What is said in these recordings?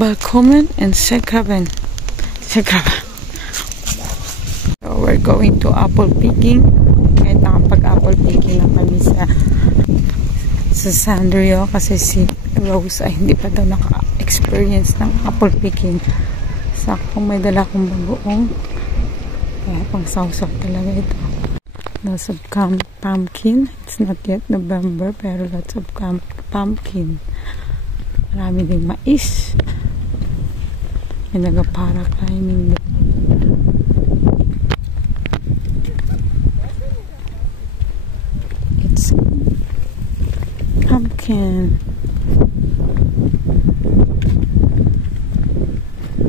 Balkomen and Sekraben. So we're going to apple picking. Kahit nakapag-apple picking lang kami sa Sandrio kasi si Rose ay hindi pa daw naka-experience ng apple picking. Saktong may dala kong bagoong. Kaya pang sausaw talaga ito. Lots of pumpkin. It's not yet November pero lots of pumpkin. Marami ding mais. May nagapara climbing din. It's pumpkin.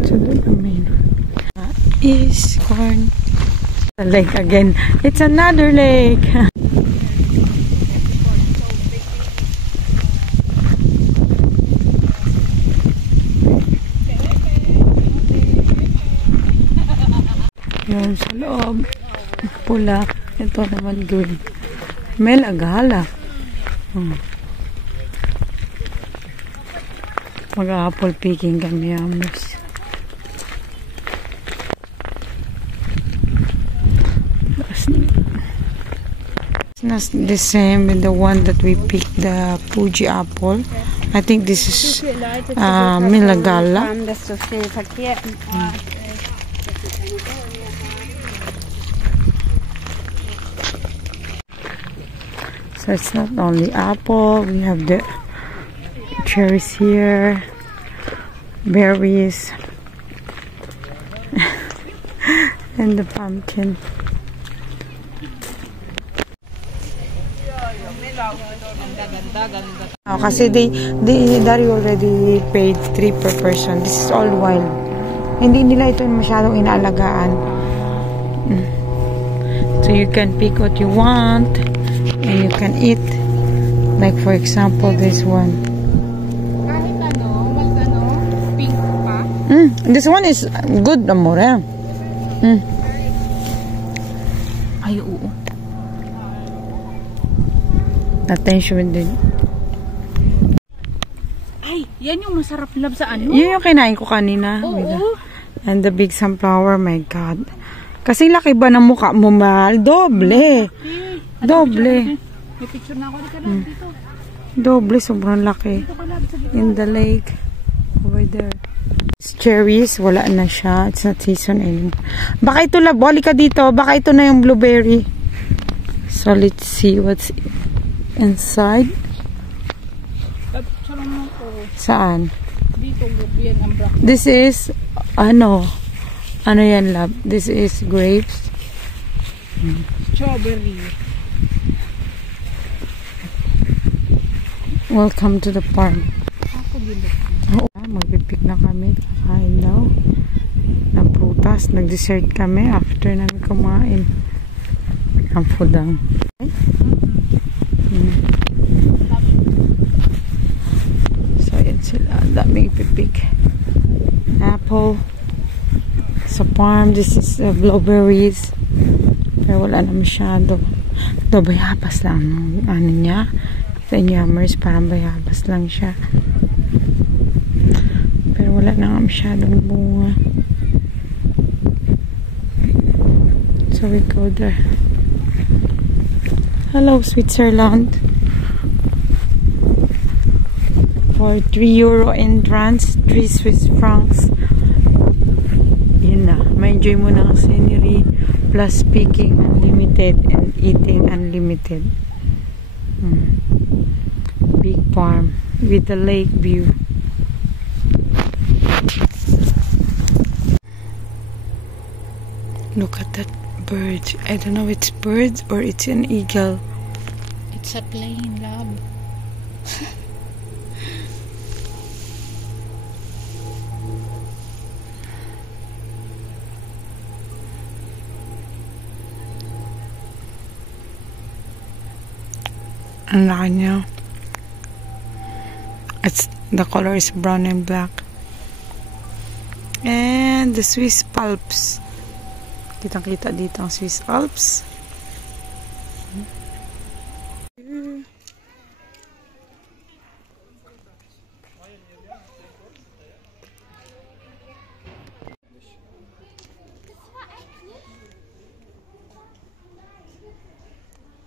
To the main is corn. The lake again. It's another lake. Yun sa loob. Pula. Ito naman green. Mel agala. Mag-apple picking kami, amos. It's not the same with the one that we picked, the Fuji apple. I think this is Milagala. So it's not only apple, we have the cherries here, berries, and the pumpkin. Oh, kasi Dari already paid 3 per person. This is all wild. Hindi nila ito masyadong inaalagaan. So you can pick what you want and you can eat. Like for example, this one. Pink pa. This one is good, amore. Ay, oo. Attention din. Ay, yan yung masarap lab sa ano? Yun yung kinain ko kanina. Oo. And the big sunflower, my God. Kasi laki ba ng mukha mo, Mal? Doble. Doble. May picture na ako dito. Doble, sobrang laki. In the lake. Over there. It's cherries, wala na siya. It's not season anymore. Baka ito lab, wali ka dito. Baka ito na yung blueberry. So let's see what's inside. Saan? Dito, yan ang brown. This is, ano yan, lab? This is grapes. Strawberry. Welcome to the farm. Ako dito. Magpipik na kami. Kain daw. Ng prutas. Nag-dessert kami after namin kumain. Ang fudang. So, yan sila. Ang daming pipik. Apple. Sa farm, this is blueberries. Pero wala na masyado. Ito, bayabas lang. Ano niya? Ito yummers, parang bayabas lang siya. Pero wala na nga masyadong bunga. So, we go there. Hello, Switzerland. For 3 euro entrance, 3 Swiss francs. Yun na. May enjoy mo na ang scenery plus speaking unlimited and eating unlimited. Big farm with the lake view. Look at that bird. I don't know if it's birds or it's an eagle. It's a plane, lab. Ang laki niya. The color is brown and black. And the Swiss Alps. Kitang-kita dito ang Swiss Alps.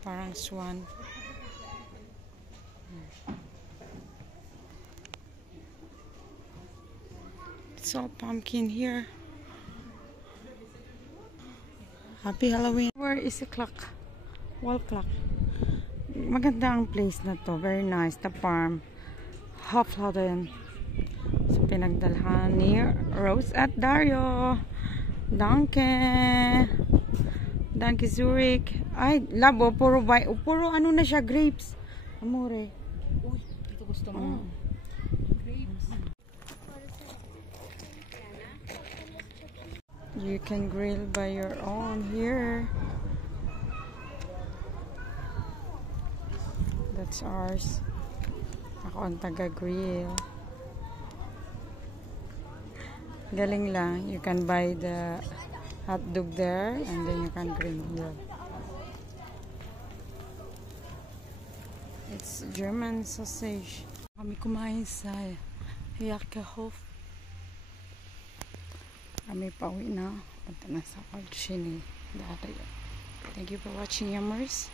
Parang swan. It's all pumpkin here. Happy Halloween. Where is the clock? Wall clock. Maganda ang place na to. Very nice. The farm. Hofladen. So, pinagdalhan ni Rose at Dario. Danke. Danke, Zurich. Ay, labo. Puro ano na siya, grapes. Amore. Uy, dito gusto mo. Grapes. You can grill by your own here. That's ours. Ako ang taga-grill. Galing lang. You can buy the hot dog there and then you can grill here. It's German sausage. Kami kumain sa Jackerhof. Kami pauwi na. Punta na sa Pagchini. Thank you for watching, Yummers.